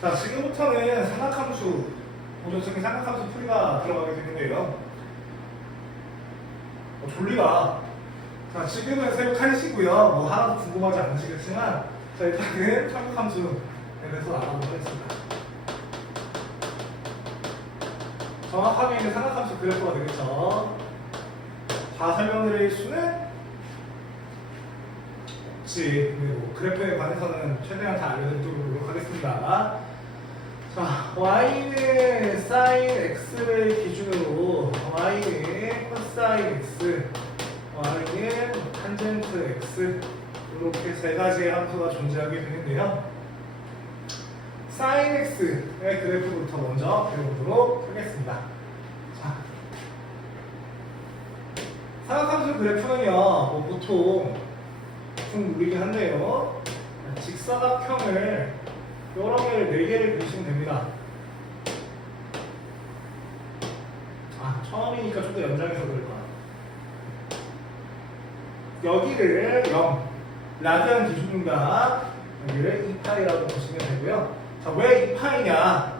자, 지금부터는 삼각함수, 보조적인 삼각함수 풀이가 들어가게 되는데요. 졸리다. 자, 지금은 새벽 1시고요. 뭐 하나도 궁금하지 않으시겠지만, 자, 일단은 삼각함수에 대해서 알아보도록 하겠습니다. 정확하게 있는 삼각함수 그래프가 되겠죠. 다 설명드릴 수는 없지. 뭐 그래프에 관해서는 최대한 다 알려드리도록 하겠습니다. 자, y는 sin x를 기준으로 y는 코사인 x, y는 탄젠트 x 이렇게 세 가지의 함수가 존재하게 되는데요. sin x의 그래프부터 먼저 배워보도록 하겠습니다. 자, 삼각함수 그래프는요, 뭐 보통 무리긴 한데요. 직사각형을 여러 개를 4개를 그리시면 됩니다. 처음이니까 좀 더 연장해서 그럴 거야. 여기를 0, 라디안 기준인가 여기를 2파이라고 보시면 되고요. 자, 왜 2파이냐?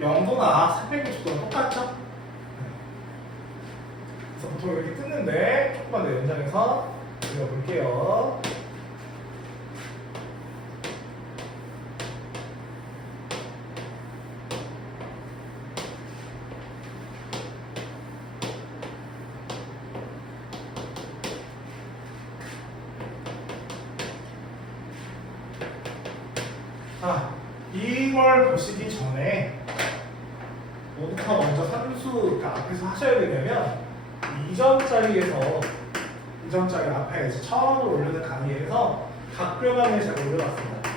0도나 360도는 똑같죠? 그래서 보통 이렇게 뜯는데 조금만 더 연장해서 그려볼게요. 자, 이걸 보시기 전에 뭐부터 먼저 산수 앞에서 하셔야 되냐면 이전짜리 앞에 이제 처음으로 올려둔 강의에서 각별감을 제가 올려놨습니다.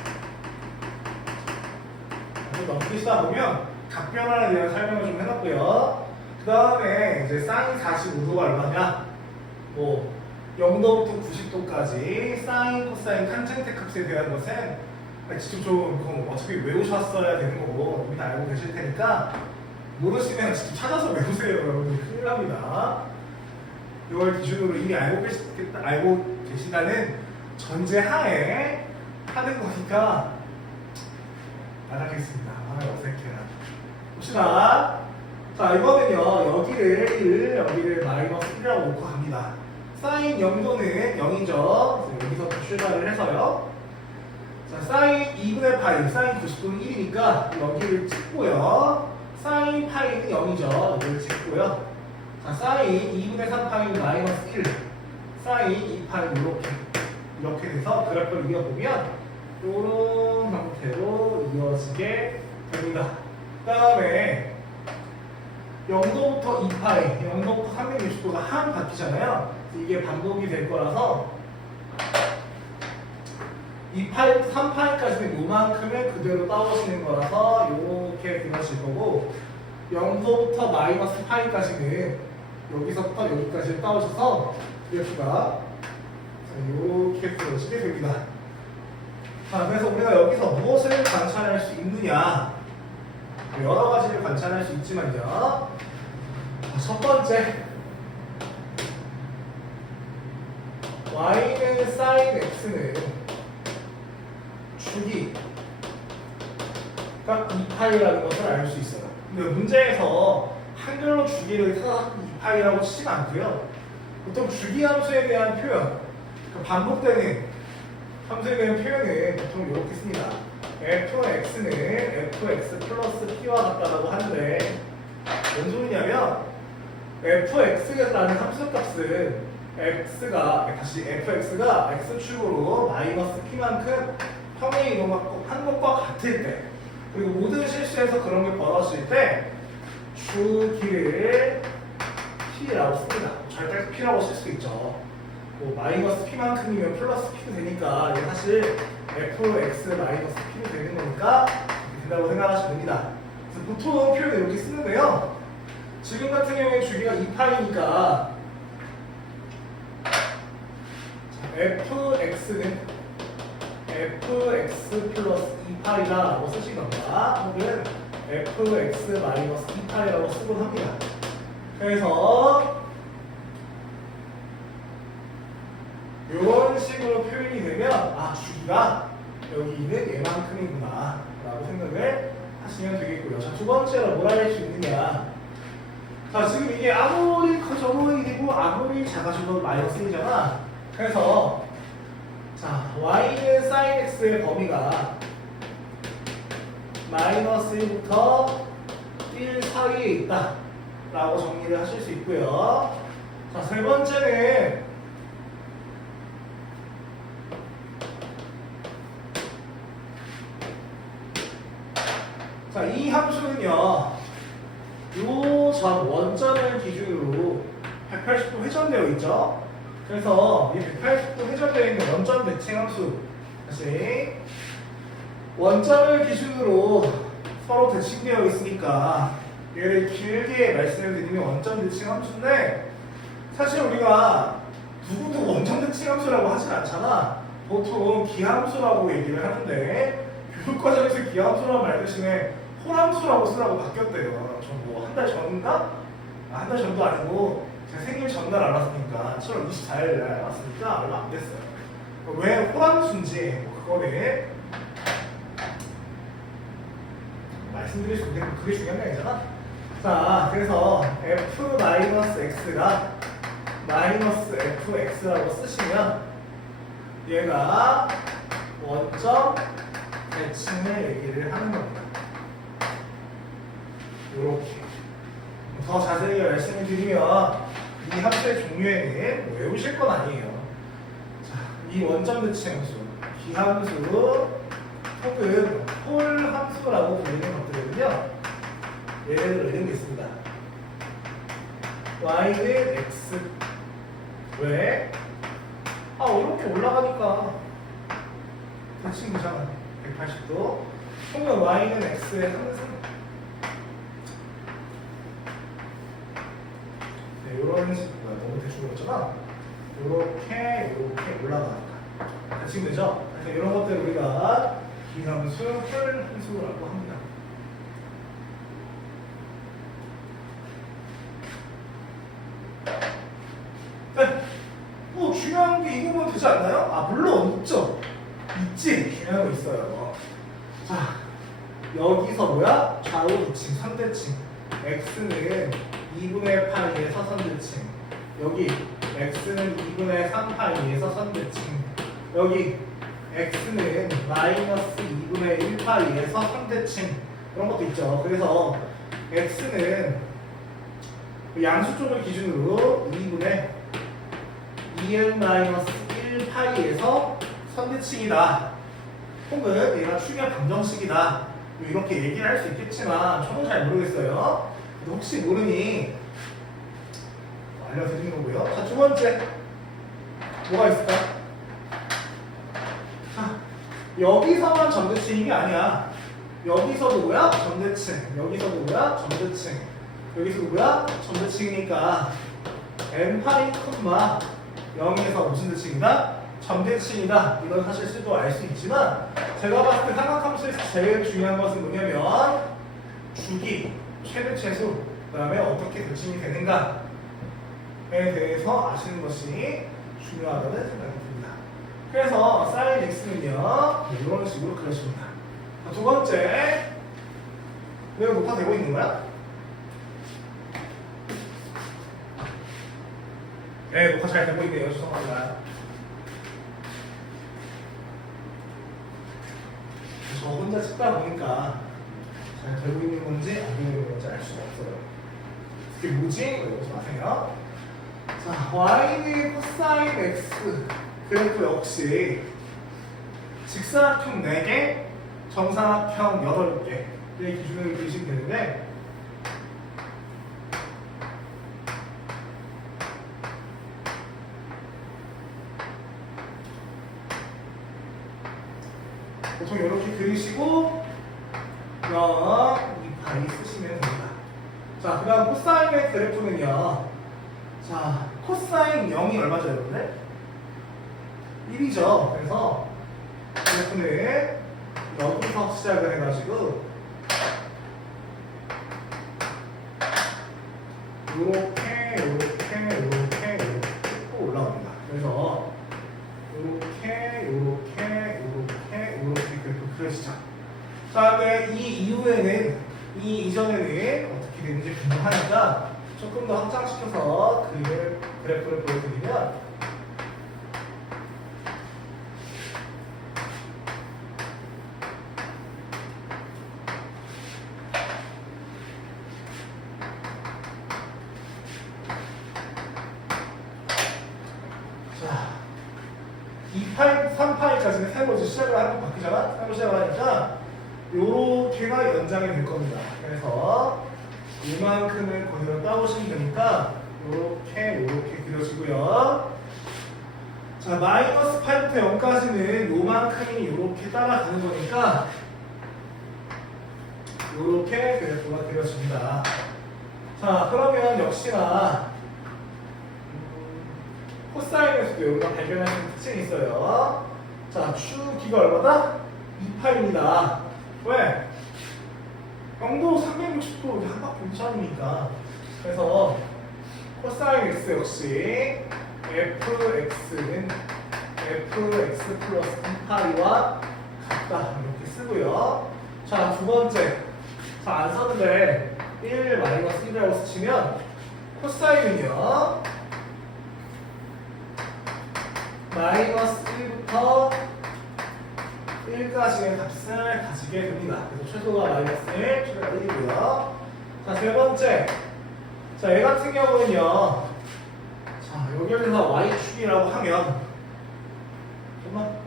그래서 넘기시다 보면 각별감에 대한 설명을 좀 해놨고요. 그 다음에 이제 사인 45도가 얼마냐? 뭐 0도부터 90도까지 사인, 코사인, 탄젠트 값에 대한 것은 직접 좀 어차피 외우셨어야 되는 거고 이미 다 알고 계실 테니까 모르시면 직접 찾아서 외우세요. 여러분들 큰일 납니다. 이걸 기준으로 이미 알고 계신다는 전제하에 하는 거니까 안 하겠습니다. 어색해라. 봅시다. 자, 이거는요, 여기를 1, 여기를 마이너스 1이라고 놓고 갑니다. 사인 0도는 0이죠. 여기서 출발을 해서요. 자, 사인 2분의 파이, 사인 90도는 1이니까 여기를 찍고요. 사인 파이는 0이죠. 여기를 찍고요. 자, 사인 2분의 3파이는 마이너스 1, 사인 2파이 이렇게 돼서 그래프를 이어보면 이런 형태로 이어지게 됩니다. 그 다음에 0도부터 2파이, 0도부터 360도가 한 바퀴잖아요. 이게 반복이 될 거라서 2파이, 3파이까지는 요만큼을 그대로 따오시는 거라서 이렇게 그려질 거고 0도부터 마이너스 파이까지는 여기서부터 여기까지 따오셔서 그래프가 이렇게 그려지게 됩니다. 자, 그래서 우리가 여기서 무엇을 관찰할 수 있느냐? 여러 가지를 관찰할 수 있지만요. 첫 번째, y는 sin x는 주기가 2파이라는 것을 알 수 있어요. 근데 문제에서 한글로 주기를 2파이라고 치진 않고요. 보통 주기 함수에 대한 표현, 반복되는 함수에 대한 표현은 보통 이렇게 씁니다. fx는 fx 플러스 p와 같다라고 하는데 뭔 소리냐면 fx라는 함수값은 fx가 x축으로 마이너스 p만큼 평행 이동한 것과 같을 때, 그리고 모든 실수에서 그런 게 벌어질 때 주기를 p라고 씁니다. 절대 p라고 쓸 수 있죠. 뭐 마이너스 p만큼이면 플러스 p도 되니까 이게 사실 fx 마이너스 p도 되는 거니까 된다고 생각하시면 됩니다. 그래서 보통 표현을 이렇게 쓰는데요. 지금 같은 경우에 주기가 2파이니까 fx는 fx 플러스 2파이라고 쓰시던가 혹은 fx 마이너스 2파이라고 쓰곤 합니다. 그래서 이런 식으로 표현이 되면 주기가 여기는 얘만큼이구나 라고 생각을 하시면 되겠고요. 자, 두 번째로 뭐라 할 수 있느냐. 자, 지금 이게 아무리 커져도 1이고 아무리 작아져도 마이너스 1이잖아. 그래서 자, y는 sin x의 범위가 마이너스 1부터 1 사이에 있다 라고 정리를 하실 수 있고요. 자, 세 번째는 자, 이 함수는요, 요 점 원점을 기준으로 180도 회전되어 있죠. 그래서 이 180도 회전되어 있는 원점 대칭 함수, 다시 원점을 기준으로 서로 대칭되어 있으니까 얘를 길게 말씀을 드리면 원점 대칭 함수인데, 사실 우리가 누구도 원점 대칭 함수라고 하진 않잖아. 보통 기함수라고 얘기를 하는데 교육과정에서 기함수라는 말 대신에 홀함수라고 쓰라고 바뀌었대요. 전 뭐 한 달 전인가? 한 달 전도 아니고 제 생일 전날 알았으니까 7월 24일 날 알았으니까 얼마 안 됐어요. 왜 홀함수인지 그거는 말씀드릴 수 있는데 그게 중요한 게 아니잖아. 자, 그래서 f-x가 마이너스 fx라고 쓰시면 얘가 원점 대칭을 얘기를 하는 겁니다. 이렇게 더 자세히 말씀을 드리면 이 함수의 종류에는 뭐 외우실 건 아니에요. 자, 이 원점 대칭 함수, 기함수 혹은 홀 함수라고 불리는 것들은요, 예를 들어 이런 게 있습니다. y는 x. 왜? 이렇게 올라가니까 대칭 되잖아. 180도. 그러면 y는 x의 함수. 네, 요런 식으로 너무 대충 그렸잖아. 요렇게 올라가니까 대칭 되죠? 그래서 이런 것들 우리가 기함수, 홀 함수라고 합니다. 네. 중요한 게 이거면 되지 않나요? 물론 있죠. 있지. 중요한 거 있어요. 자, 여기서 뭐야? 좌우 대칭, 선대칭. x는 2분의 파이에서 선대칭. 여기 x는 2분의 3파이에서 선대칭. 여기 x는 마이너스 2분의 1파이에서 선대칭. 그런 것도 있죠. 그래서 x는 양수 쪽을 기준으로 2분의 2n-1파이에서 선대칭이다. 혹은 얘가 추계 방정식이다. 이렇게 얘기를 할 수 있겠지만 저는 잘 모르겠어요. 혹시 모르니 알려드리는 거고요. 자, 두 번째 뭐가 있을까? 자, 여기서만 점대칭이 아니야. 여기서도 뭐야? 점대칭. 여기서도 뭐야? 점대칭. 여기서도 뭐야? 점대칭이니까 n파이 콤마 0에서 무슨 대칭이다? 점대칭이다. 이건 사실 수도 알 수 있지만 제가 봤을 때 삼각함수에서 제일 중요한 것은 뭐냐면 주기, 최대 최소, 그 다음에 어떻게 대칭이 되는가에 대해서 아시는 것이 중요하다는 생각이 듭니다. 그래서 sin x는요 이런 식으로 그려줍니다. 두 번째, 내가 녹화되고 있는 거야? 네, 녹화 잘 되고 있네요. 죄송합니다. 저 혼자 찍다 보니까 잘 되고 있는 건지 안 되고 있는 건지 알 수가 없어요. 그게 뭐지? 이러지 마세요. 자, y는 코사인 x. 그래프 역시 직사각형 4개, 정사각형 8개의 기준을 그리시면 되는데, 보통 이렇게 그리시고 이 바위 쓰시면 됩니다. 자, 그 다음 코사인의 그래프는요, 자, 코사인 0이 얼마죠, 여러분들? 1이죠. 그래서 그래프는 여기서 시작을 해가지고 요렇게 쭉 올라옵니다. 그래서 요렇게 그러시죠. 자, 근데 이 이후에는 이 이전에는 어떻게 되는지 궁금하니까 조금 더 확장시켜서 그래프를 보여드리면 자, 2파이, 3파이까지는 새로 이제 시작을 하는 거 바뀌잖아? 새로 시작을 하니까 요렇게가 연장이 될 겁니다. 그래서 이만큼을 그대로 따오시면 되니까 요렇게 그려지고요. 자, 마이너스 8부터 0까지는 요만큼이 요렇게 따라가는 거니까 요렇게 그래프가 그려집니다. 자, 그러면 역시나 코사인에서도 여기가 발견하시는 특징이 있어요. 자, 주기가 얼마다? 2파입니다. 왜? 0도 360도 한 바퀴 괜찮으니까. 그래서 코사인 x 역시 fx는 fx 플러스 2파이와 같다 이렇게 쓰고요. 자, 두 번째. 자, 안 썼는데 1 마이너스 1이라고 쓰시면 코사인은요 마이너스 1부터 1까지의 값을 가지게 됩니다. 그래서 최소가 마이너스 1, 최소가 1이고요. 자, 세 번째. 자, 얘 같은 경우는요. 자, 여기에서 y축이라고 하면 잠깐만.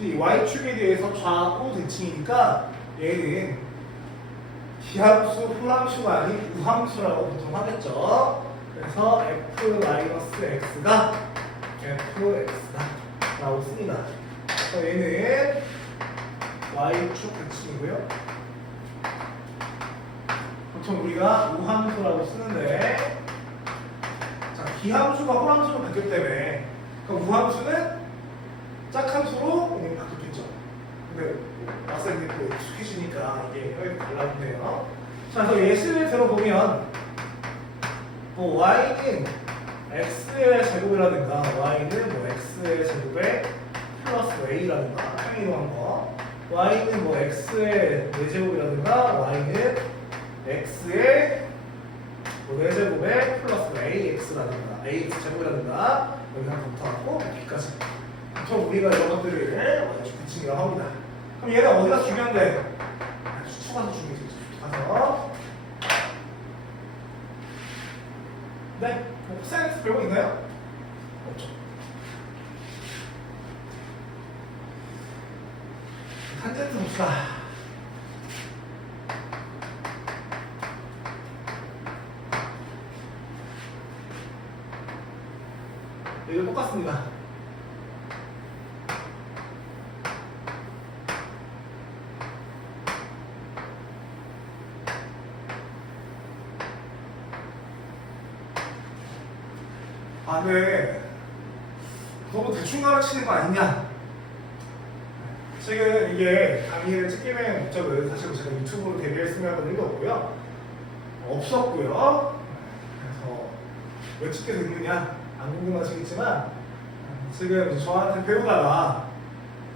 이 y축에 대해서 좌우 대칭이니까 얘는 기함수, 호함수가 아닌 우함수라고 보통 하겠죠. 그래서 f-x가 fx다 라고 씁니다. 그래서 얘는 y축 대칭이고요. 보통 우리가 우함수라고 쓰는데, 자, 기함수가 호함수로 바뀌기 때문에 그럼 우함수는 짝함수로 바뀌었겠죠. 근데 막상 이게 또 익숙해지니까 이게 혈액이 달라붙네요. 자, 그래서 예시를 들어보면 y는 x의 제곱이라든가 y는 x의 제곱에 플러스 a라든가 평이동한 거, y는 x의 4제곱이라든가 y는 x의 4제곱에 플러스 ax라든가 ax 제곱이라든가 여기 하나 붙어갖고 여기까지 보통 우리가 이런 것들을 y축 대칭이라고 합니다. 그럼 얘는 어디가 중요한데? 수축가서 중요해요. 수축가서. 네? 뭐 코사인스 별거 있나요? 없죠. 탄젠트 봅시다. 이거 똑같습니다. 아, 네. 너무 대충 가르치는 거 아니냐? 지금 이게 강의를 찍게 된 목적은 사실 제가 유튜브로 데뷔했으면 한 일도 없었고요. 그래서 왜 찍게 됐느냐? 안 궁금하시겠지만 지금 저한테 배우다가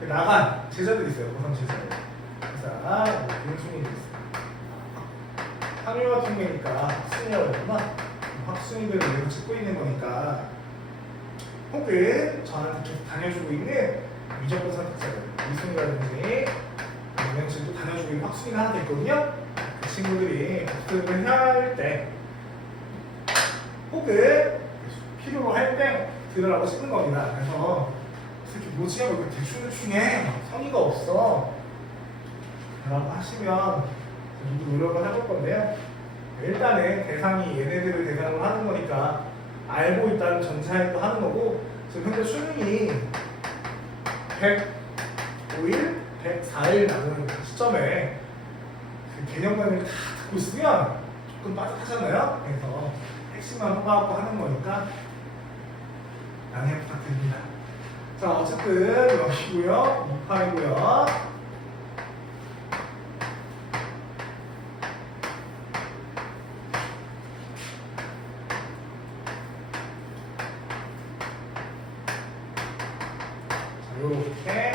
나간 제자들이 있어요. 고3 제자들. 그래서 윤중이도 있어요. 한의화 통계니까 학생이라고 했구나. 학생들을 위해서 찍고 있는 거니까 혹은 저한테 계속 다녀주고 있는 미적분 선택자들 이승이라든지 아니면 지금 다녀주고 있는 학생이 하나 있거든요. 그 친구들이 복습을 해야 할 때 혹은 필요로 할 때 들으라고 찍는 겁니다. 그래서 특히 뭐지? 왜 대충대충해? 성의가 없어 라고 하시면 저도 노력을 해볼 건데요. 일단은 대상이 얘네들을 대상으로 하는 거니까 알고 있다는 전제하에 또 하는 거고, 지금 현재 수능이 105일, 104일 남은 시점에 그 개념 강의를 다 듣고 있으면 조금 빠듯하잖아요. 그래서 핵심만 뽑아갖고 하는 거니까 양해 부탁드립니다. 자, 어쨌든 여기고요, 2파이고요. 이렇게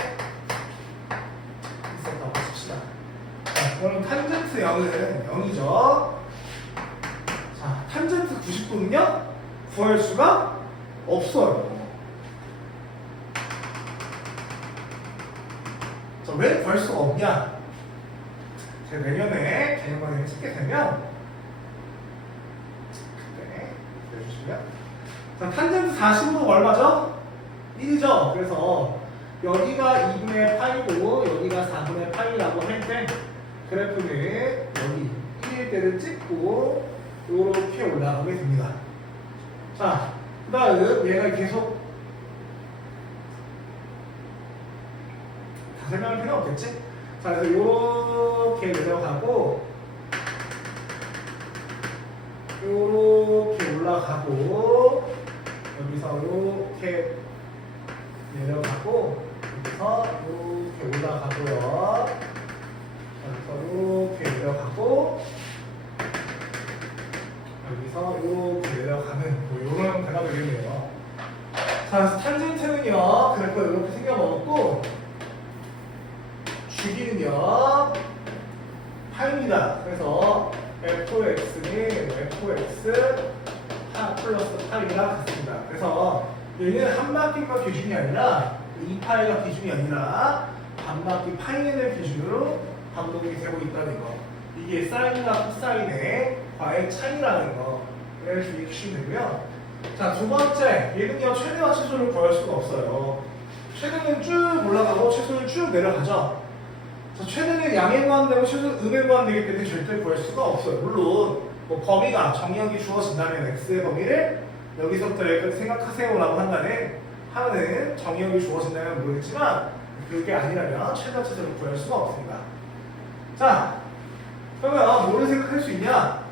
그럼 탄젠트 0은 0이죠. 자, 탄젠트 90도는요? 구할 수가 없어요. 자, 왜 구할 수가 없냐? 제가 내년에 개념관을 찍게 되면 그때 내주시면 자, 탄젠트 45도가 얼마죠? 1이죠. 그래서 여기가 2분의 파이고 여기가 4분의 파이라고 할 때 그래프는 여기 1일 때를 찍고 이렇게 올라가게 됩니다. 자, 그 다음 얘가 계속 다 설명할 필요 없겠지? 자, 그래서 이렇게 내려가고 이렇게 올라가고 여기서 이렇게 내려가고 여기서 이렇게 올라가고요. 여기서 이렇게 내려가고 여기서 이렇게 내려가는 뭐 이런 대답이 되겠네요. 자, 그래서 탄젠트는요 그래프가 이렇게 생겨먹었고 주기는요 파입니다. 그래서 fx는 fx 플러스 파이랑 같습니다. 그래서 얘는 한 바퀴가 기준이 아니라 2파이가 기준이 아니라 반바퀴 파이를 기준으로 반동이 되고 있다는 거. 이게 사인과 코사인의 과의 차이라는 거. 그래서 이렇게 주시면 되고요. 자, 두 번째 얘는요 최대와 최소를 구할 수가 없어요. 최대는 쭉 올라가고 최소는 쭉 내려가죠. 자, 최대는 양의 무한되고 최소는 음의 무한되기 때문에 절대 구할 수가 없어요. 물론 뭐 범위가 정의역이 주어진다면 x의 범위를 여기서부터 여기까지 생각하세요라고 하면은 정의역이 주어진다면 모르겠지만 그게 아니라면 최대와 최소를 구할 수가 없습니다. 자, 그러면 뭐를 생각할 수 있냐?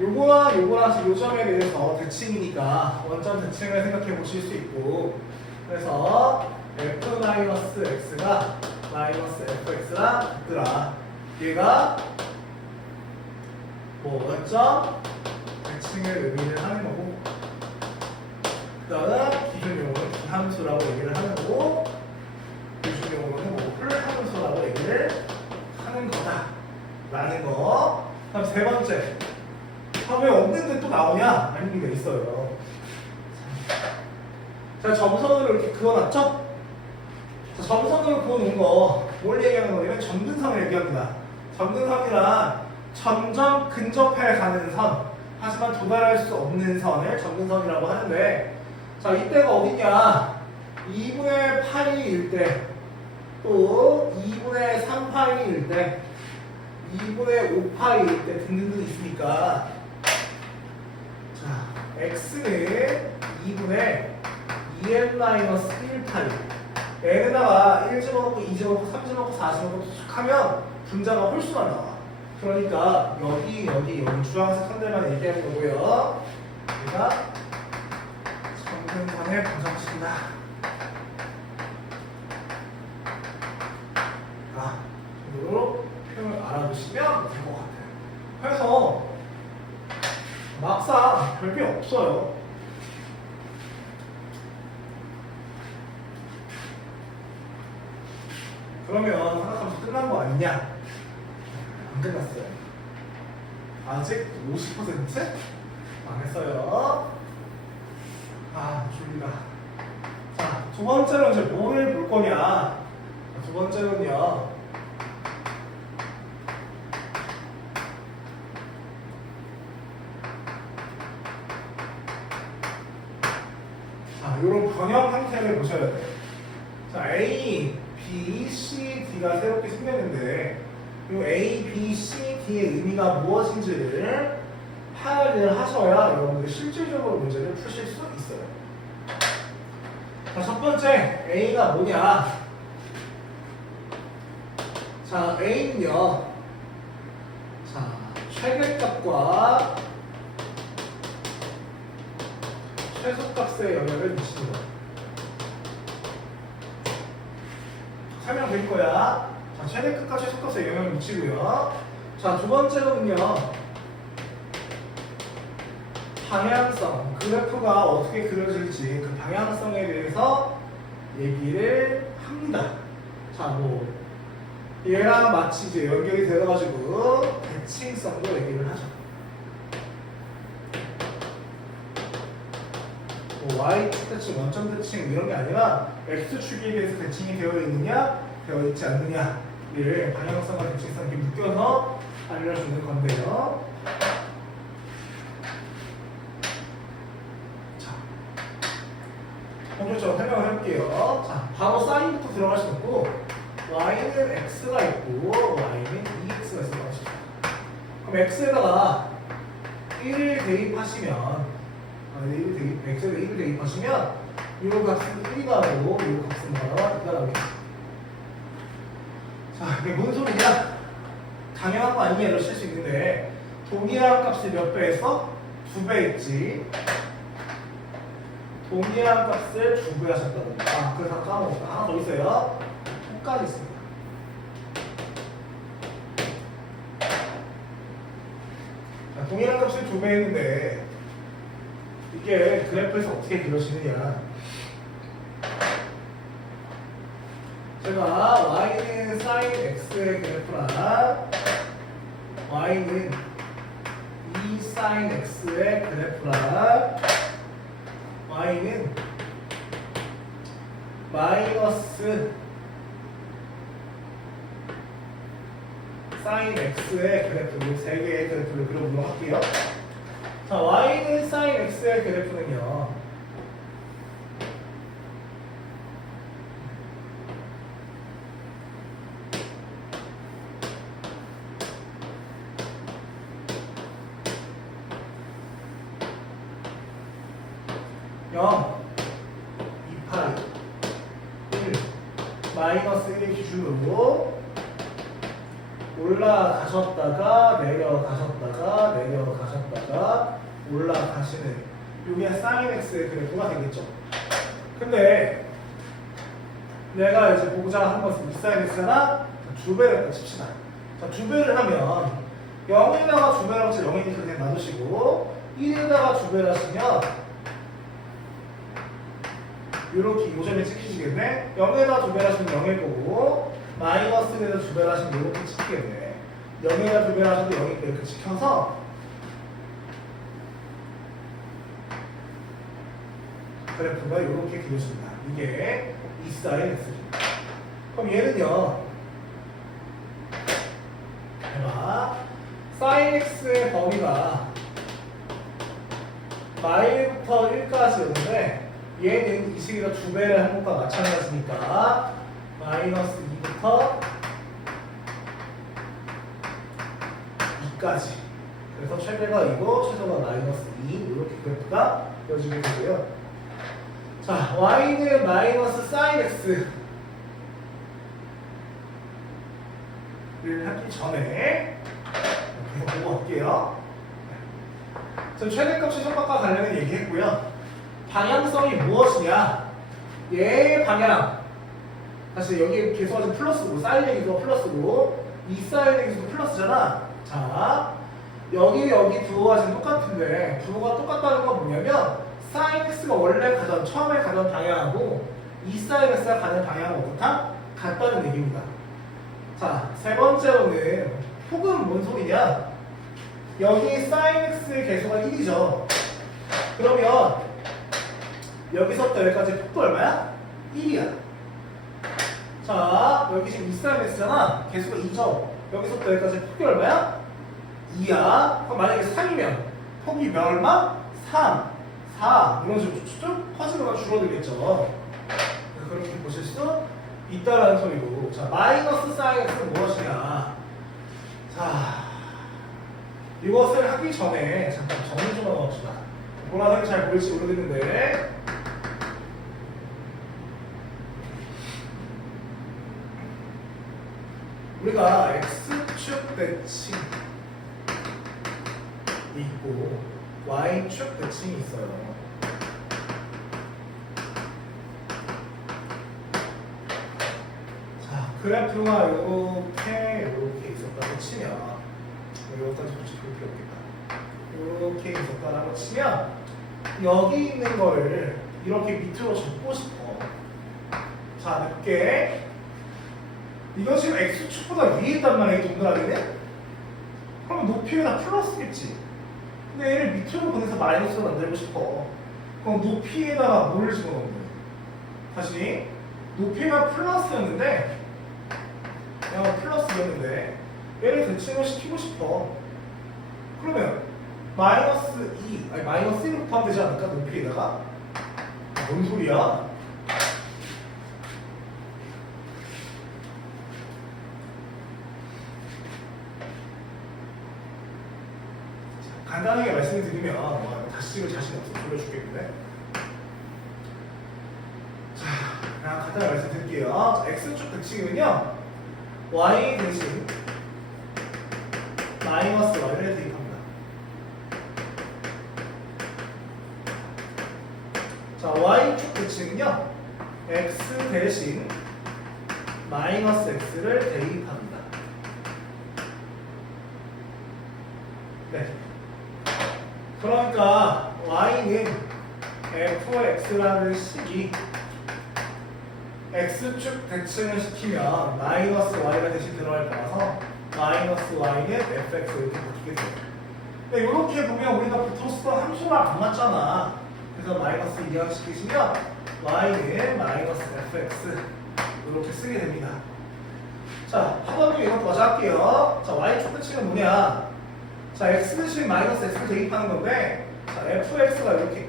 요거랑 요거랑 요점에 대해서 대칭이니까 원점 대칭을 생각해 보실 수 있고, 그래서 f-x가 마이너스 fx랑 같더라. 얘가 뭐 원점 대칭을 의미를 하는 거고, 그 다음 기준용어는 기함수라고 얘기를 하는 거고, 기준용어는 뭐 풀함수라고 얘기를 하는 거다 라는 거. 다음 세 번째, 왜 없는데 또 나오냐? 라는 게 있어요. 자, 점선으로 이렇게 그어놨죠? 자, 점선으로 그어놓은 거 뭘 얘기하는 거냐면 점근선을 얘기합니다. 점근선이란 점점 근접해 가는 선, 하지만 도달할 수 없는 선을 점근선이라고 하는데, 자, 이때가 어디냐? 2분의 8일 때, 또 2분의 3파이일 때, 2분의 5파이일 때 등등등 있으니까, 자, x는 2분의 2n-1파이, n에다가 1 집어넣고 2 집어넣고 3 집어넣고 4 집어넣고 쭉 하면 분자가 홀수가 나와. 그러니까 여기 주황색 선들만 얘기하는 거고요. 얘가 점근선의 방정식이다. 정도로 표현을 알아두시면 될 것 같아요. 그래서 막상 별게 없어요. 그러면 생각하면서 끝난 거 아니냐? 안 끝났어요. 아직 50% 안 했어요. 졸리다. 자, 두 번째로 이제 뭐를 볼 거냐? 두 번째는요, 이런 변형 형태를 보셔야 돼요. 자, A, B, C, D가 새롭게 생겼는데 이 A, B, C, D의 의미가 무엇인지를 파악을 하셔야 여러분들이 실질적으로 문제를 푸실 수 있어요. 자, 첫 번째 A가 뭐냐? 자, A는요, 자, 최대값과 최소값의 영향을 미치는 거야. 설명드릴 거야. 자, 최대값과 최소값의 영향을 미치고요. 자, 두 번째로는요, 방향성, 그래프가 어떻게 그려질지 그 방향성에 대해서 얘기를 합니다. 자, 뭐 얘랑 마치 이제 연결이 되어가지고 대칭성도 얘기를 하죠. 뭐 Y축 대칭, 원점 대칭 이런 게 아니라 X축에 대해서 대칭이 되어 있느냐, 되어 있지 않느냐를 방향성과 대칭성 이렇게 묶여서 알려주는 건데요. 자, 본격적으로 설명을 해볼게요. 자, 바로 사인부터 들어갈 수 없고 Y는 X가 있고 Y는 2X가 있을 것 같습니다. 그럼 X에다가 1을 대입하시면 X에다 1을 대입하시면 이 값은 1이 나오고 이 값은 뭐가 나오겠죠. 자, 이게 뭔 소리냐? 당연한 거 아니냐로 칠 수 있는데 동일한 값이 몇 배에서? 2배 있지. 동일한 값을 2배 하셨다고. 아, 그래서 까먹었다. 하나 더 있어요. 까지 있습니다. 자, 동일한 값을 2배 했는데 이게 그래프에서 어떻게 그려지느냐. 제가 y는 sin x의 그래프랑 y는 2 sin x의 그래프랑 y는 마이너스 sin x의 그래프, 세 개의 그래프를 그려보도록 할게요. 자, y는 sin x의 그래프는요. (0) 2파이 1 마이너스 1의 기준으로 올라가셨다가 내려가셨다가 올라가시는 이게 sin x의 그래프가 되겠죠. 근데 내가 이제 보고자 하는 것은 2sin x나 2배를 했다 칩시다. 자, 2배를 하면 0에다가 2배를 하면 0이니까 그냥 놔두시고 1에다가 2배를 하시면 이렇게 요점에 찍히시겠네. 0에다 2배를 하시면 0일 거고 마이너스에다 2배를 하시면 이렇게 찍히겠네. 0에다 2배를 하셔도 0일 거 이렇게 찍혀서 그래프가 이렇게 그려집니다. 이게 2sin x입니다. 그럼 얘는요. 해봐. sin x의 범위가 마일부터 1까지였는데 얘는 이 식에다 2배를 한 것과 마찬가지니까 마이너스 2부터 2까지. 그래서 최대가 2고 최소가 마이너스 2 이렇게 그래프가 그려지게 되고요. 자, y는 마이너스 sin x를 하기 전에 계속 보고 갈게요. 전 최대값이 성각과 관련된 얘기했고요. 방향성이 무엇이냐? 얘의 방향. 사실 여기 계속하신 플러스고, sin 얘기도 플러스고, 이 sin 얘기도 플러스잖아. 자, 여기 두어가 지금 똑같은데, 두어가 똑같다는 건 뭐냐면, sin x가 원래 처음에 가던 방향하고, 이 sin x가 가는 방향은 어떻다? 같다는 얘기입니다. 자, 세 번째로는, 폭은 뭔 소리냐? 여기 sin x의 개수가 1이죠. 그러면, 여기서부터 여기까지 폭도 얼마야? 1이야. 자, 여기 지금 2sin x잖아. 개수가 2죠. 여기서부터 여기까지 폭이 얼마야? 2야. 그럼 만약에 3이면 폭이 얼마? 3, 4 이런 식으로 쭉 퍼지거나 줄어들겠죠. 그래서 그렇게 보실 수 있다라는 소리고. 자, 마이너스 sin x는 무엇이냐? 자, 이것을 하기 전에 잠깐 정리 좀 하고 봅시다. 보라색이 잘 보일지 모르겠는데 우리가 X축 대칭이 있고 Y축 대칭이 있어요. 자, 그래프가 이렇게 있었다고 치면 여기까지 굳이 볼 필요 없겠다. 이렇게 있었다라고 치면 여기 있는 거를 이렇게 밑으로 접고 싶어. 자, 몇 개? 이거 지금 x축보다 위에 있단 말이야, 이 동그라미는? 그럼 높이가 다 플러스겠지. 근데 얘를 밑으로 보내서 마이너스로 만들고 싶어. 그럼 높이에다가 뭘 집어넣는 거야? 다시 높이가 플러스였는데 얘가 플러스였는데 얘를 대칭을 시키고 싶어. 그러면 마이너스 2, 아니 마이너스 1로 하면 되지 않을까? 높이에다가? 뭔 소리야? 간단하게 말씀을 드리면 다시 찍을 자신이 없어 돌려주겠는데. 자, 그냥 간단하게 말씀드릴게요. x축 대칭은요 y 대신 마이너스 y를 대입합니다. 자, y축 대칭은요 x 대신 마이너스 x를 대입합니다. 네. 그러니까 y는 fx라는 식이 x축 대칭을 시키면 마이너스 y가 대신 들어갈 거라서 마이너스 y는 fx 이렇게 바뀌게 돼요. 근데 이렇게 보면 우리가 붙었을 함수랑 안 맞잖아. 그래서 마이너스 이항시키시면 y는 마이너스 fx 이렇게 쓰게 됩니다. 자, 하단도 이것도 마저 할게요. 자, y축 대칭은 뭐냐? 자, x 대신 마이너스 x를 대입하는 건데, 자, fx가 이렇게,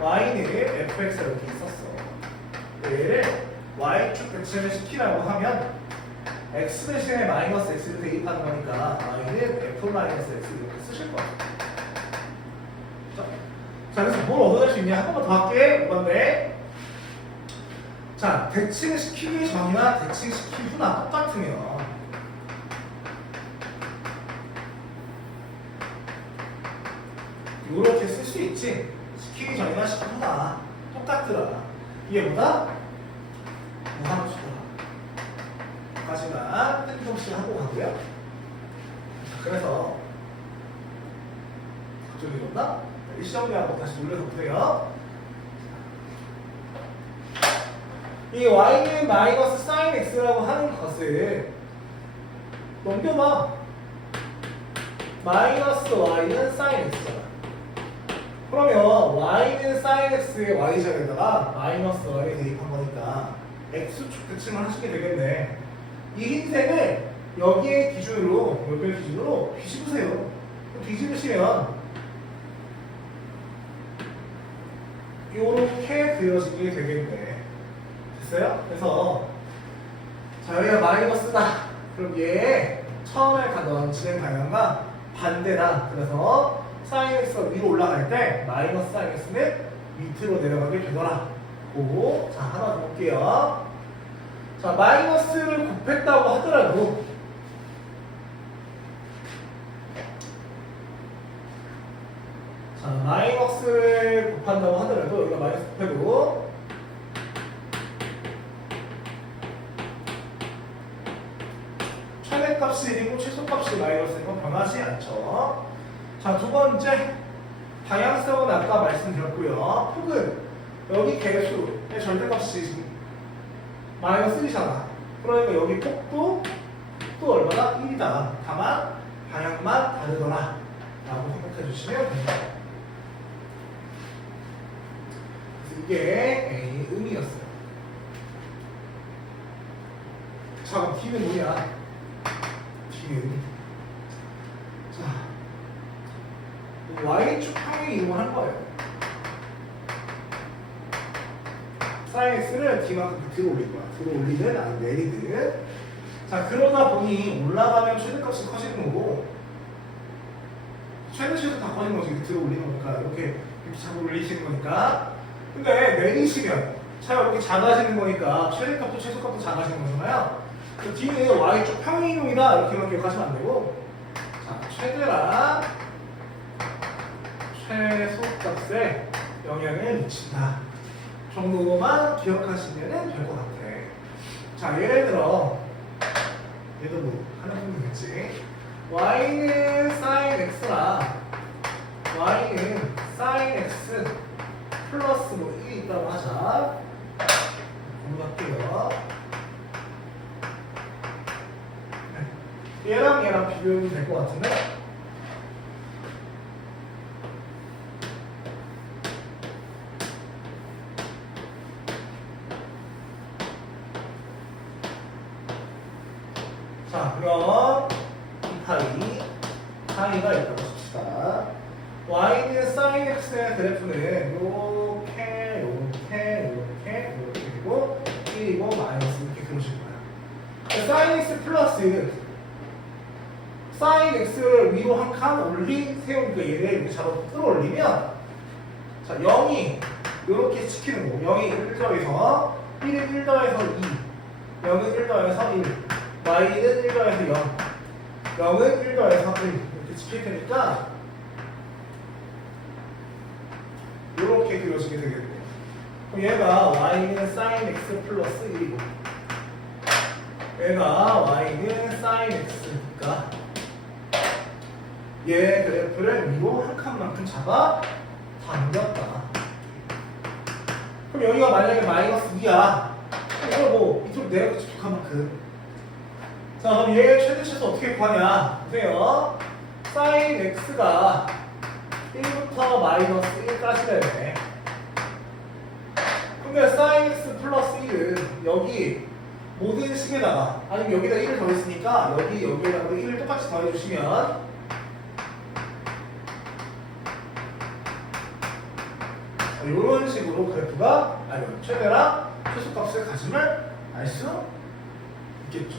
y는 fx가 이렇게 있었어. 얘를 y축 대칭을 시키라고 하면 x 대신에 마이너스 x를 대입하는 거니까 y는 f 마이너스 x 이렇게 쓰실 거야. 자, 그래서 뭘 얻어낼 수 있냐? 한 번만 더 할게. 5번에. 자, 대칭을 시키기 전이나 대칭시킨 후나 똑같으면 이렇게 쓸 수 있지. 시키기 전이나 시키기 후나 똑같더라. 이게 뭐다? 무함수더라. 까지만 뜬금없이 하고 가고요. 그래서 갑자기 이런다? 일시정리하고 다시 눌러서 보세요. 이 y는 마이너스 sin x라고 하는 것을 넘겨봐. 마이너스 y는 sin x잖아. 그러면 y는 sin x의 y좌에다가 마이너스 y를 대입한 거니까 x축 대칭을 하시게 되겠네. 이 흰색을 여기에 기준으로, 여기에 기준으로 뒤집으세요. 뒤집으시면 이렇게 그려지게 되겠네. 됐어요? 그래서 자, 여기가 마이너스다. 그럼 얘 처음에 가던 진행 방향과 반대다. 그래서 sin x가 위로 올라갈 때 마이너스 sin x는 밑으로 내려가게 되더라. 보고 자, 하나 더 볼게요. 자, 마이너스를 곱했다고 하더라도 자, 마이너스를 곱한다고 하더라도 여기가 마이너스 곱해도 최대값이 1이고 최소값이 마이너스인 건 변하지 않죠. 자, 두 번째 방향성은 아까 말씀드렸고요. 폭은 여기 개수의 절대값이 지금 마이너스 1이잖아. 그러니까 여기 폭도 얼마나? 1이다. 다만 방향만 다르더라 라고 생각해 주시면 됩니다. 그래서 이게 A의 의미였어요. 자, 그럼 D는 뭐냐? D는 자, Y축 평행 이동을 한 거예요. sin x를 D만큼 들어 올릴 거야. 들어 올리든 아니면 내리든. 자, 그러다 보니 올라가면 최대값이 커지는 거고 최대 다 커지는 거지. 들어 올리는 거니까 이렇게 자꾸 올리시는 거니까. 근데 내리시면 차가 이렇게 작아지는 거니까 최대값도 최소값도 작아지는 거잖아요. 그 D는 Y축 평행 이동이다 이렇게만 기억하시면 안 되고, 자, 최대랑 최소값에 영향을 미친다 정도만 기억하시면 될 것 같아. 자, 예를 들어 얘도 뭐 하나 정도 되겠지. y는 sin x라 y는 sin x 플러스 뭐 1이 있다고 하자. 공부할게요. 얘랑 비교하면 될 것 같은데? 자, 그럼 이 파이가 있다고 칩시다. y는 sin x의 그래프는 요렇게 되고 1이고 마이너스 이렇게 그려질 거야. sin x 플러스 sin x를 위로 한 칸 세우니까 얘를 이렇게 잡아 끌어올리면 자 0이 요렇게 시키는 거. 0이 1더해서 1은 1더해서 2 0은 1더해서 1 y는 1더해서 0 0은 1더해서 1 이렇게 지킬 테니까 이렇게 그려지게 되겠네요. 그럼 얘가 y는 sin x 플러스 1이고 얘가 y는 sin x니까 얘 그래프를 위로 한 칸만큼 잡아 당겼다. 그럼 여기가 만약에 마이너스 2야. 이걸 뭐 이쪽으로 내려가서 두 칸만큼. 자, 그럼 얘 최대치수 어떻게 구하냐? 보세요. sin x가 1부터 마이너스 1까지 되네. 근데 sin x 플러스 1은 여기 모든 식에다가 아니면 여기다 1을 더했으니까 여기에다가 1을 똑같이 더해주시면 이런 식으로 그래프가 최대랑 최소값의 가짐을 알 수 있겠죠.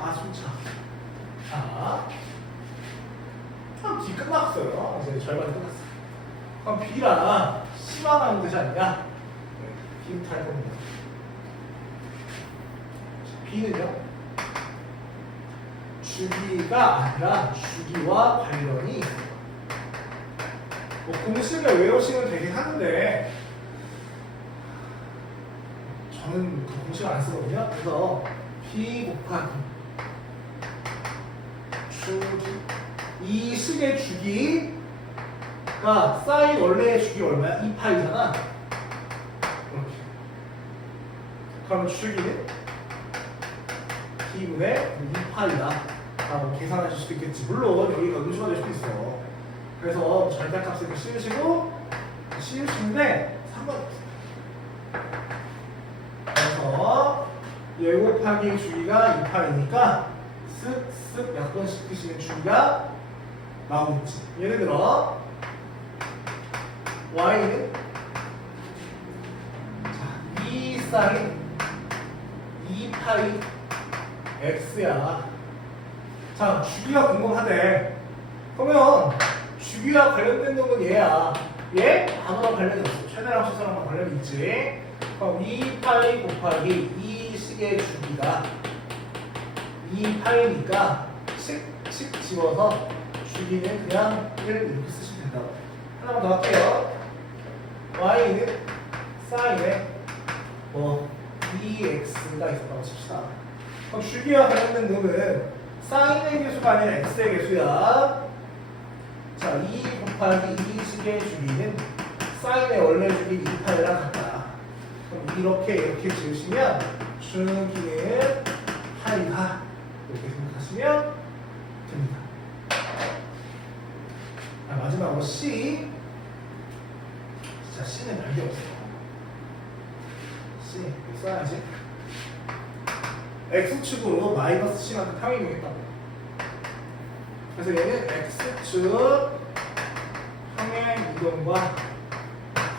아, 좋다. 자, D 끝났어요. 이제 절반이 끝났어. 그럼 B랑 C만 하면 되지 않냐? B부터 할 겁니다. B는요? 주기가 아니라 주기와 관련이 있어요. 뭐 공식을 외우시면 되긴 하는데 저는 그 공식을 안 쓰거든요. 그래서 B 곱하기 주기 이 식의 주기가 사인 원래의 주기 얼마야? 2파이잖아. 이렇게. 그러면 주기는 B분의 2파이다 라고 계산하실 수도 있겠지. 물론 여기가 음수가 될 수도 있어. 그래서 절대값을 이렇게 씌우시는데 상관없어. 그래서 얘 곱하기 주기가 2파이니까 쓱쓱 몇 번씩 드시는 주기가 나오겠지. 예를 들어 y는 2 sin 2파이 x야. 자, 주기가 궁금하대. 그러면 주기와 관련된 놈은 얘야. 얘 아무런 관련이 없어. 최대랑 최소랑만 관련이 있지. 그럼 2파이 곱하기 이 식의 주기가 2파이니까 식 집어서 주기는 그냥 1 이렇게 쓰시면 된다고. 하나만 더 할게요. y는 sin에 뭐 2x가 있었다고 칩시다. 그럼 주기와 관련된 놈은 sin의 개수가 아니라 x의 개수야. 자, 2 곱하기 2 식의 주기는 sin의 원래 주기 2파이랑 같다. 그럼 이렇게 지으시면 주기는 파이다 이렇게 생각하시면 됩니다. 마지막으로 C. 자, C는 별게 없어. C 이거 써야지. X축으로 마이너스 C만큼 평행이동했다고. 그래서 얘는 X축 평행이동과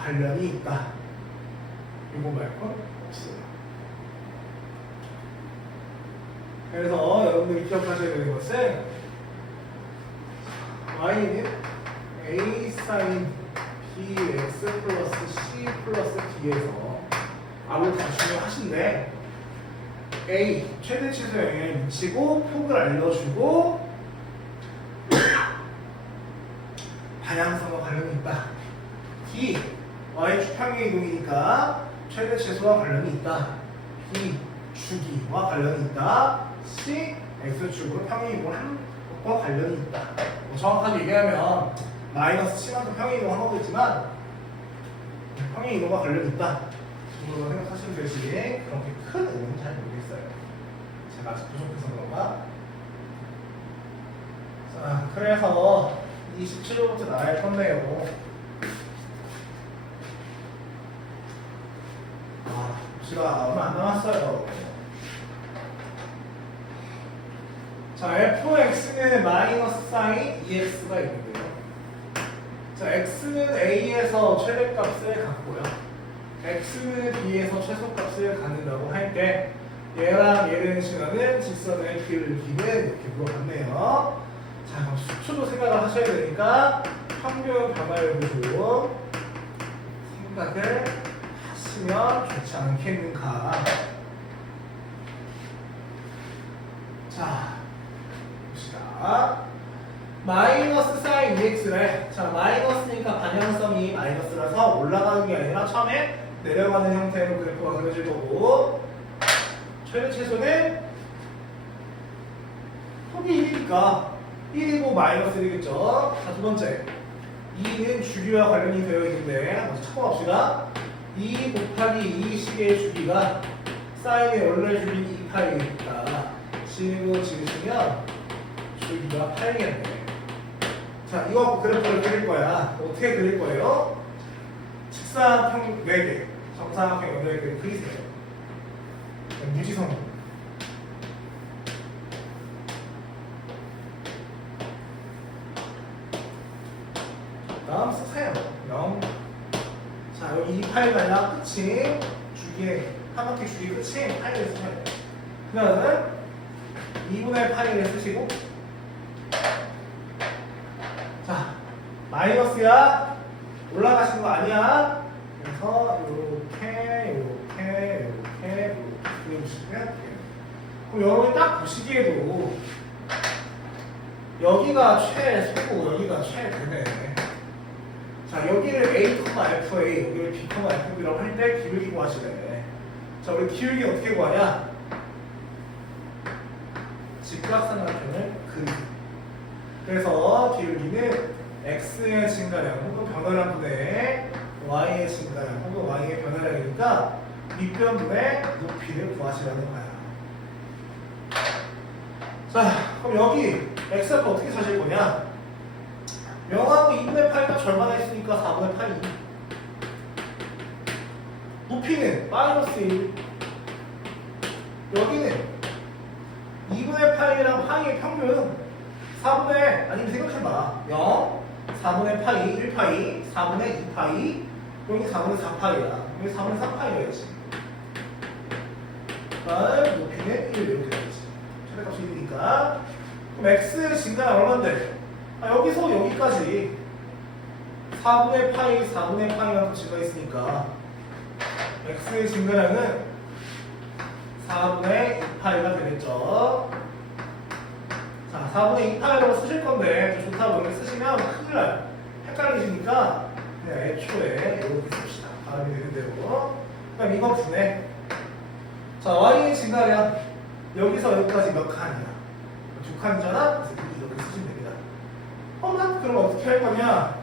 관련이 있다. 이거 말고 없어요. 그래서 여러분들이 기억하셔야 되는 것은 y는 a sin bx 플러스 c 플러스 d에서 아무래도 다 중요하신데 a 최대치수의 영향을 미치고 폭을 알려주고 방향성과 관련이 있다. d y축 평행이동이니까 최대치수와 관련이 있다. b 주기와 관련이 있다. c x축으로 평행이동한 것과 관련이 있다. 뭐 정확하게 얘기하면 마이너스 C만큼 평행이동한 거겠지만 평행이동과 관련이 있다. 정도로 생각하시면 되지 그렇게 큰 의미는 잘 모르겠어요. 제가 아직 부족해서 그런가? 그래서 27호부터 나갈 건데요. 봅시다. 얼마 안 남았어요. 자, fx는 마이너스 사인 2x가 있는데요. 자, x는 a에서 최대값을 갖고요. x는 b에서 최소값을 갖는다고 할 때 얘랑 얘를 지나는 직선의 길이는 이렇게 물어봤네요. 자, 그럼 수초도 생각을 하셔야 되니까 평균 변화율도 생각을 하시면 좋지 않겠는가. 자, 봅시다. 마이너스 사인 2x를, 자, 마이너스니까 방향성이 마이너스라서 올라가는 게 아니라 처음에 내려가는 형태로 그래프가 그려질 거고, 최대 최소는 폭이 1이니까 1이고 마이너스 1이겠죠. 자, 두 번째 2는 주기와 관련이 되어 있는데 먼저 찾아봅시다. 2 곱하기 2식의 주기가 사인의 원래 주기 2파이니까 지우고 지우시면 주기가 8이겠네. 자, 이거 갖고 그래프를 그릴 거야. 어떻게 그릴 거예요? 직사평 4개, 정사각형 8개 그리세요. 무지성. 다음 쓰세요. 0. 자, 여기 2파이가 끝이 주기의 한 바퀴 주기 끝이 파이를 쓰면 돼요. 그 다음에 2분의 파이를 쓰시고, 자, 마이너스야 올라가시는 거 아니야. 그래서 요렇게 그려주시면 돼요. 그럼 여러분이 딱 보시기에도 여기가 최소고 여기가 최대네. 자, 여기를 A, FA, 여기를 B, FB라고 할 때 기울기 구하시래. 자, 우리 기울기 어떻게 구하냐? 직각삼각형을 그리기. 그래서 기울기는 x의 증가량 혹은 변화량 분의 y의 증가량 혹은 y의 변화량이니까 밑변분의 높이를 구하시라는 거야. 자, 그럼 여기 x값 어떻게 찾을 거냐? 0하고 2분의 8가 절반에 있으니까 4분의 8이. 높이는 마이너스 1. 여기는 2분의 8이랑 파이의 평균 4분의, 아니면 생각해봐. 0, 4분의 파이, 1파이, 4분의 2파이, 여기 4분의 4파이야. 여기 4분의 3파이야지. 그다음 높이는 1 이렇게 되겠지. 최대값이 1이니까. 그럼 x의 증가는 얼마인데? 여기서 여기까지 4분의 파이, 4분의 파이만큼 증가 있으니까 x의 증가량은 4분의 2파이가 되겠죠. 자, 4분의 2파이라고 쓰실 건데 좀 좋다고 이렇게 쓰시면 큰일 나요. 헷갈리시니까 그냥 애초에 이렇게 씁시다. 발음이 되는 대로. 그럼 이거 분해. 자, y의 증가량 여기서 여기까지 몇 칸이야? 2칸이잖아? 그래서 이렇게 쓰시면 됩니다. 그럼 어떻게 할 거냐?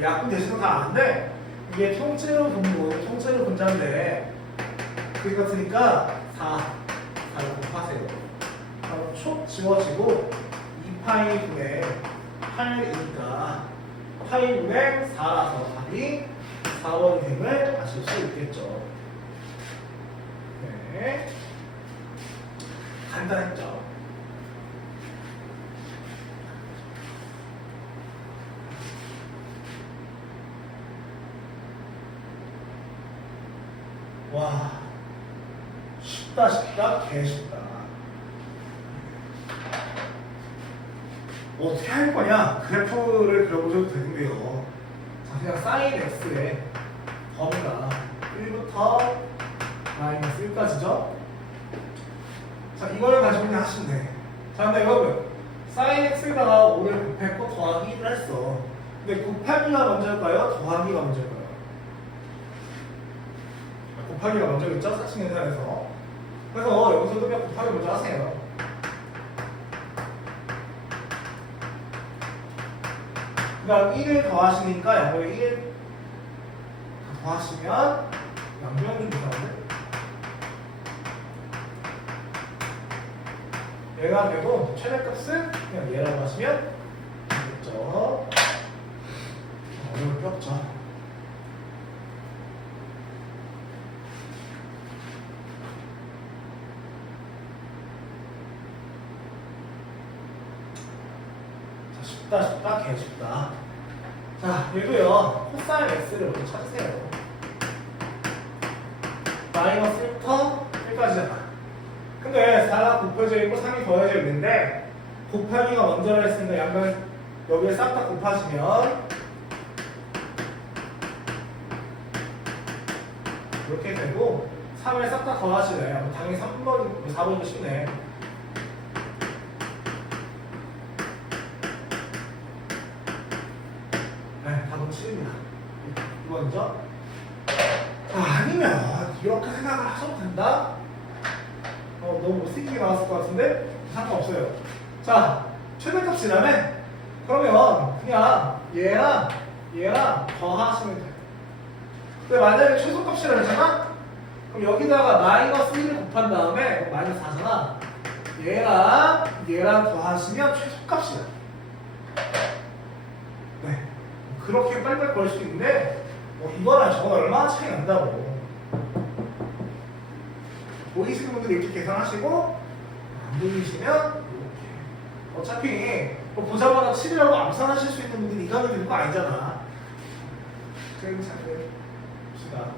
약분 대신은 다 아는데 이게 통째로 분모, 통째로 분자인데 그게 같으니까 4를 곱하세요. 그럼 촉 지워지고 2파이 분의 8이니까 파이 분의 4라서 답이 4원임을 아실 수 있겠죠. 네, 간단했죠. 와, 쉽다 개쉽다. 어떻게 할 거냐? 그래프를 그려보셔도 되는데요. 자, 그냥 사인 x의 범위가 1부터 마이너스 1까지죠? 자, 이걸 가지고 그냥 하시면 돼. 자, 근데 여러분 사인 x에다가 5를 곱했고 더하기 1을 했어. 근데 곱하기가 먼저일까요? 더하기가 먼저일까요? 곱하기가 먼저겠죠? 사칭 계산에서. 그래서 여기서도 그냥 곱하기 먼저 하세요. 그러니까 1을 더하시니까 양변에 1 더하시면 양변은 좀 이상한데? 얘가 되고 최대값은 그냥 얘라고 하시면 되겠죠. 어려울 게 없죠. 자, 쉽다 개 쉽다. 자, 얘도요 코사인 x를 먼저 찾으세요. 마이너스 1부터 1까지잖아. 근데 4가 곱해져 있고 3이 더해져 있는데 곱하기가 먼저라 했으니까 양변 여기에 싹 다 곱하시면 이렇게 되고 3을 싹 다 더하시네. 당연히 3번, 4번도 쉽네. 네, 답은 7입니다. 이거죠? 아니면 이렇게 생각을 하셔도 된다? 너무 못생기게 나왔을 것 같은데 상관없어요. 자, 최대값이라면 그러면 그냥 얘랑 더하시면 돼요. 근데 만약에 최소값이라 했잖아? 그럼 여기다가 마이너스 1을 곱한 다음에 마이너스 4잖아. 얘랑 더하시면 최소값이야. 네, 그렇게 빨리빨리 걸 수 있는데 이거랑 저건 얼마나 차이 난다고. 보이시는 분들이 이렇게 계산하시고 안 보이시면 이렇게. 어차피 보자마자 7이라고 암산하실 수 있는 분들이 이거 하면 되는 거 아니잖아. 그래서 봅시다.